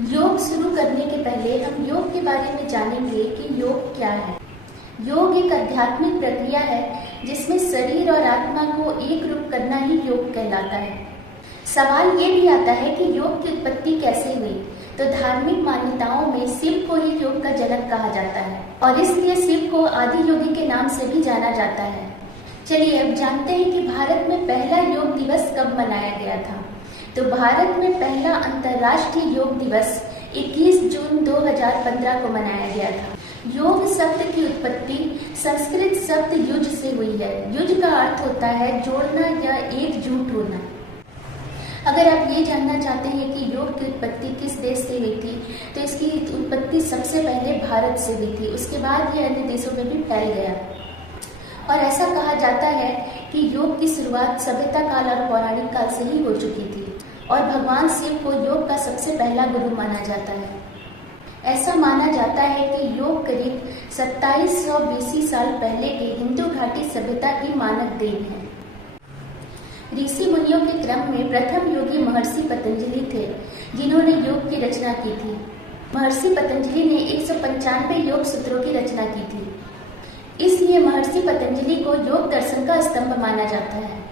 योग शुरू करने के पहले हम योग के बारे में जानेंगे कि योग क्या है। योग एक आध्यात्मिक प्रक्रिया है जिसमें शरीर और आत्मा को एक रूप करना ही योग कहलाता है। सवाल ये भी आता है कि योग की उत्पत्ति कैसे हुई, तो धार्मिक मान्यताओं में शिव को ही योग का जनक कहा जाता है और इसलिए शिव को आदि योगी के नाम से भी जाना जाता है। चलिए अब जानते हैं कि भारत में पहला योग दिवस कब मनाया गया था। तो भारत में पहला अंतर्राष्ट्रीय योग दिवस 21 जून 2015 को मनाया गया था। योग शब्द की उत्पत्ति संस्कृत शब्द युज से हुई है। युज का अर्थ होता है जोड़ना या एकजुट होना। अगर आप ये जानना चाहते हैं कि योग की उत्पत्ति किस देश से हुई थी, तो इसकी उत्पत्ति सबसे पहले भारत से हुई थी। उसके बाद ये अन्य देशों में भी फैल गया और ऐसा कहा जाता है कि योग की शुरुआत सभ्यता काल और पौराणिक काल से ही हो चुकी थी और भगवान शिव को योग का सबसे पहला गुरु माना जाता है। ऐसा माना जाता है कि योग करीब 2700 BC साल पहले के हिंदू घाटी सभ्यता की मानक देन है। ऋषि मुनियों के क्रम में प्रथम योगी महर्षि पतंजलि थे, जिन्होंने योग की रचना की थी। महर्षि पतंजलि ने 195 योग सूत्रों की रचना की थी। इसलिए महर्षि पतंजलि को योग दर्शन का स्तंभ माना जाता है।